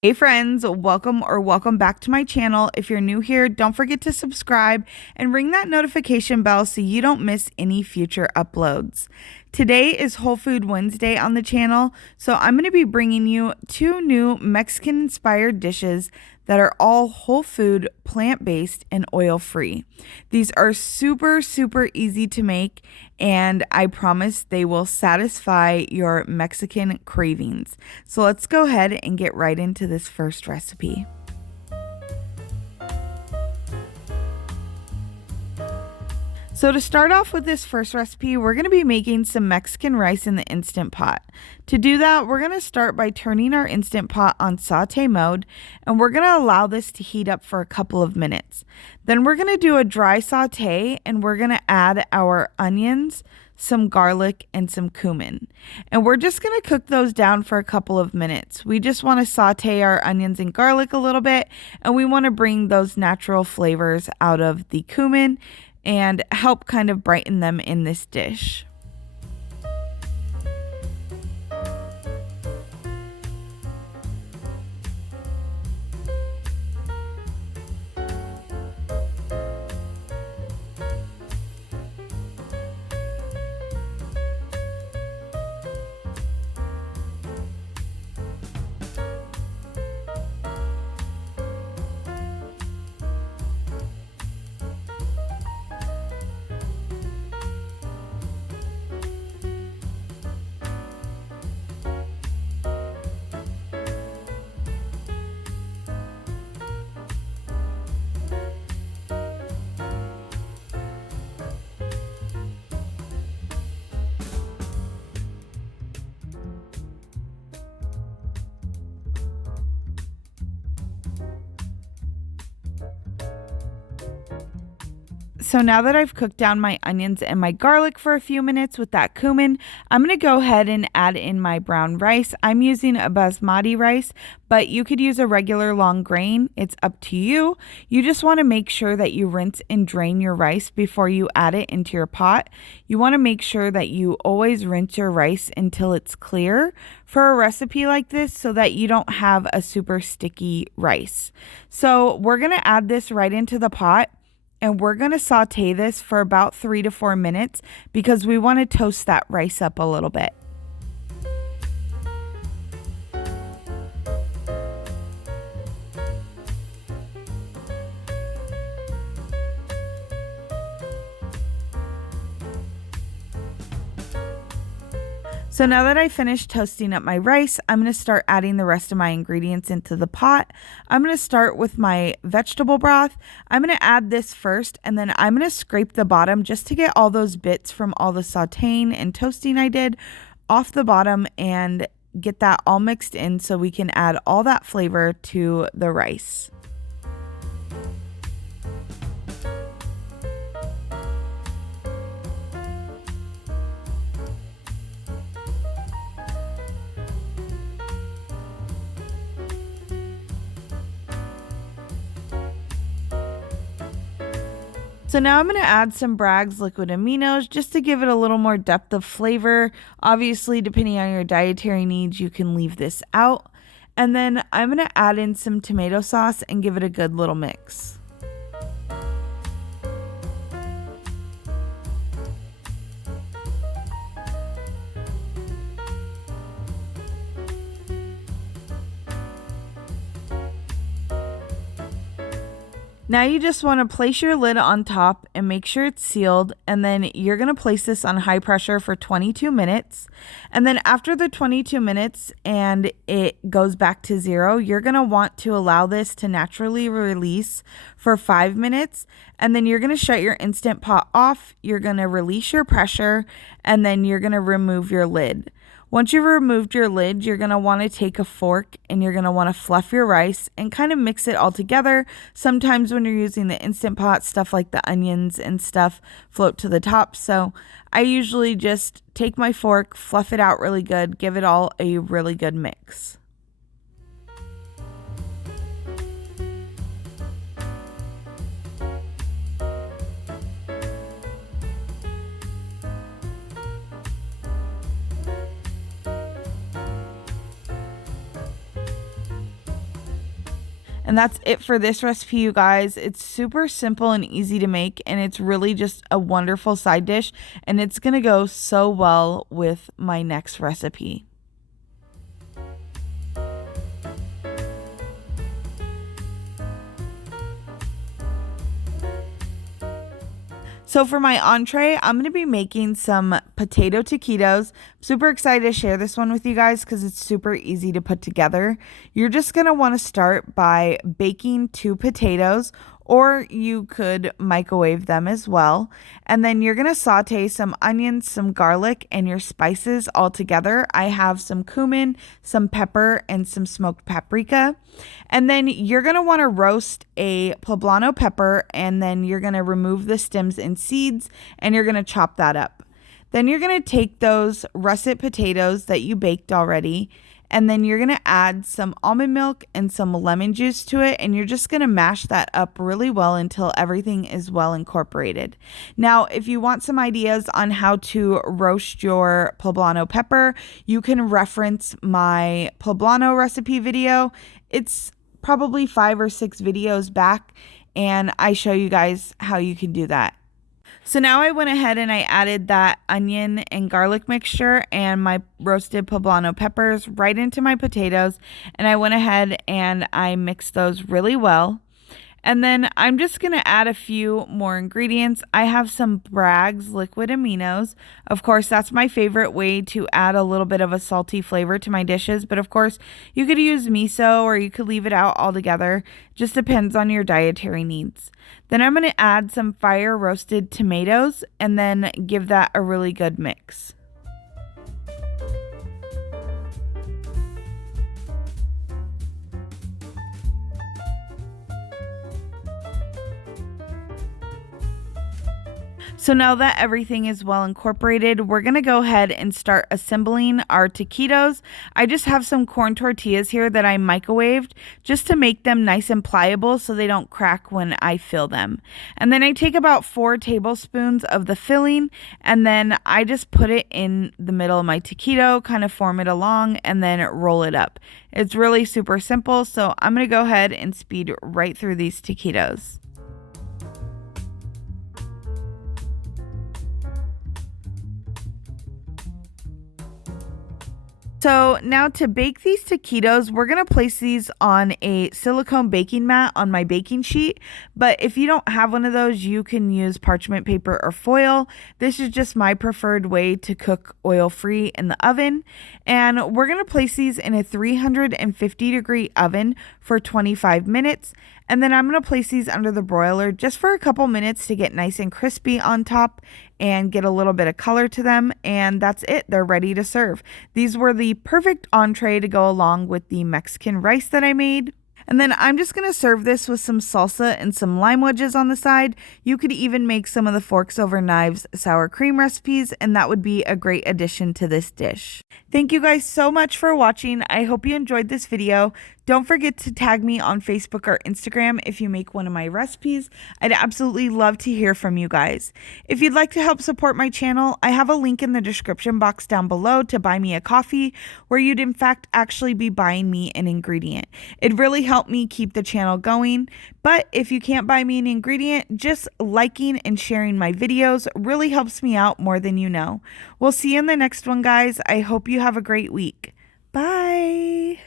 Hey friends, welcome back to my channel. If you're new here, don't forget to subscribe and ring that notification bell so you don't miss any future uploads. Today is Whole Food Wednesday on the channel, so I'm going to be bringing you two new Mexican inspired dishes that are all whole food, plant-based, and oil-free. These are super easy to make, and I promise they will satisfy your Mexican cravings. So let's go ahead and get right into this first recipe. So to start off with this first recipe, we're going to be making some Mexican rice in the Instant Pot. To do that, we're going to start by turning our Instant Pot on saute mode, and we're going to allow this to heat up for a couple of minutes. Then we're going to do a dry saute, and we're going to add our onions, some garlic, and some cumin. And we're just going to cook those down for a couple of minutes. We just want to saute our onions and garlic a little bit, and we want to bring those natural flavors out of the cumin and help kind of brighten them in this dish. So now that I've cooked down my onions and my garlic for a few minutes with that cumin, I'm going to go ahead and add in my brown rice. I'm using a basmati rice, but you could use a regular long grain. It's up to you. You just want to make sure that you rinse and drain your rice before you add it into your pot. You want to make sure that you always rinse your rice until it's clear for a recipe like this so that you don't have a super sticky rice. So we're going to add this right into the pot. And we're going to saute this for about 3 to 4 minutes because we want to toast that rice up a little bit. So now that I finished toasting up my rice, I'm going to start adding the rest of my ingredients into the pot. I'm going to start with my vegetable broth. I'm going to add this first, and then I'm going to scrape the bottom just to get all those bits from all the sauteing and toasting I did off the bottom and get that all mixed in so we can add all that flavor to the rice. So now I'm going to add some Bragg's liquid aminos just to give it a little more depth of flavor. Obviously, depending on your dietary needs, you can leave this out. And then I'm going to add in some tomato sauce and give it a good little mix. Now you just want to place your lid on top and make sure it's sealed, and then you're going to place this on high pressure for 22 minutes. And then after the 22 minutes and it goes back to 0, you're going to want to allow this to naturally release for 5 minutes, and then you're going to shut your Instant Pot off, you're going to release your pressure, and then you're going to remove your lid. Once you've removed your lid, you're going to want to take a fork and you're going to want to fluff your rice and kind of mix it all together. Sometimes when you're using the Instant Pot, stuff like the onions and stuff float to the top. So I usually just take my fork, fluff it out really good, give it all a really good mix. And that's it for this recipe, you guys. It's super simple and easy to make, and it's really just a wonderful side dish, and it's gonna go so well with my next recipe. So for my entree, I'm going to be making some potato taquitos. Super excited to share this one with you guys because it's super easy to put together. You're just going to want to start by baking 2 potatoes, or you could microwave them as well. And then you're going to saute some onions, some garlic, and your spices all together. I have some cumin, some pepper, and some smoked paprika. And then you're going to want to roast a poblano pepper, and then you're going to remove the stems and seeds, and you're going to chop that up. Then you're going to take those russet potatoes that you baked already, and then you're going to add some almond milk and some lemon juice to it, and you're just going to mash that up really well until everything is well incorporated. Now, if you want some ideas on how to roast your poblano pepper, you can reference my poblano recipe video. It's probably 5 or 6 videos back, and I show you guys how you can do that. So now I went ahead and I added that onion and garlic mixture and my roasted poblano peppers right into my potatoes, and I went ahead and I mixed those really well. And then I'm just going to add a few more ingredients. I have some Bragg's liquid aminos. Of course, that's my favorite way to add a little bit of a salty flavor to my dishes. But of course, you could use miso or you could leave it out altogether. Just depends on your dietary needs. Then I'm going to add some fire roasted tomatoes and then give that a really good mix. So now that everything is well incorporated, we're going to go ahead and start assembling our taquitos. I just have some corn tortillas here that I microwaved just to make them nice and pliable so they don't crack when I fill them. And then I take about 4 tablespoons of the filling, and then I just put it in the middle of my taquito, kind of form it along, and then roll it up. It's really super simple, so I'm going to go ahead and speed right through these taquitos. So now to bake these taquitos, we're going to place these on a silicone baking mat on my baking sheet. But if you don't have one of those, you can use parchment paper or foil. This is just my preferred way to cook oil-free in the oven. And we're going to place these in a 350-degree oven for 25 minutes. And then I'm going to place these under the broiler just for a couple minutes to get nice and crispy on top and get a little bit of color to them. And that's it. They're ready to serve. These were the perfect entree to go along with the Mexican rice that I made. And then I'm just going to serve this with some salsa and some lime wedges on the side. You could even make some of the forks over knives sour cream recipes, and that would be a great addition to this dish. Thank you guys so much for watching. I hope you enjoyed this video. Don't forget to tag me on Facebook or Instagram if you make one of my recipes. I'd absolutely love to hear from you guys. If you'd like to help support my channel, I have a link in the description box down below to buy me a coffee, where you'd in fact actually be buying me an ingredient. It really helped me keep the channel going. But if you can't buy me an ingredient, just liking and sharing my videos really helps me out more than you know. We'll see you in the next one, guys. I hope you have a great week. Bye.